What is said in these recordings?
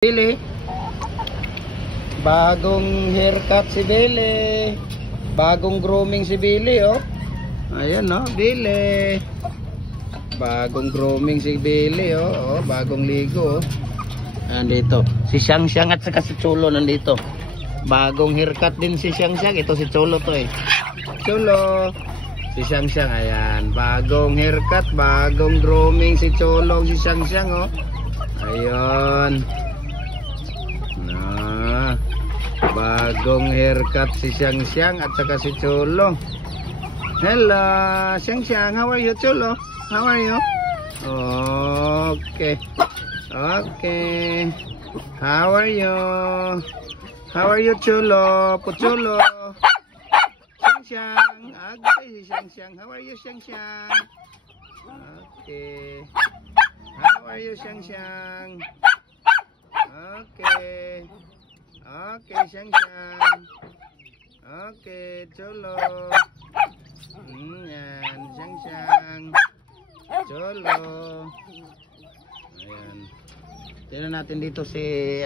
Billy, bagong haircut si Billy, bagong grooming si Billy, oh. Ayan, no, Billy, bagong grooming si Billy, oh, bagong ligo, oh. Nandito si Xiang Xiang at saka si Cholo nandito. Bagong haircut din si Xiang Xiang. Ito si Cholo to, eh. Cholo, si Xiang Xiang, ayan, bagong haircut, bagong grooming si Cholo, si Xiang Xiang, oh. Ayun. Bagong haircut si Xiang Xiang at saka si Cholo. Hello, Xiang Xiang. How are you, Cholo? How are you? Okay. Okay. How are you? How are you, Cholo? Pucholo. Xiang Xiang. Okay, si Xiang Xiang. How are you, Xiang Xiang? Okay. How are you, Xiang Xiang? Okay. Okay, Xiang Xiang. Okay, Cholo. Yan, Xiang Xiang. Cholo. Ayan. Tingnan natin dito si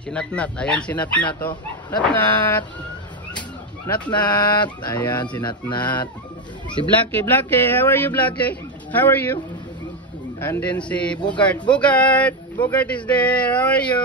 si Natnat. Ayan si Natnat, oh. Natnat. Natnat. Ayan si Natnat. Si Blackie, Blackie. How are you, Blackie? How are you? And then si Bogart. Bogart is there. How are you?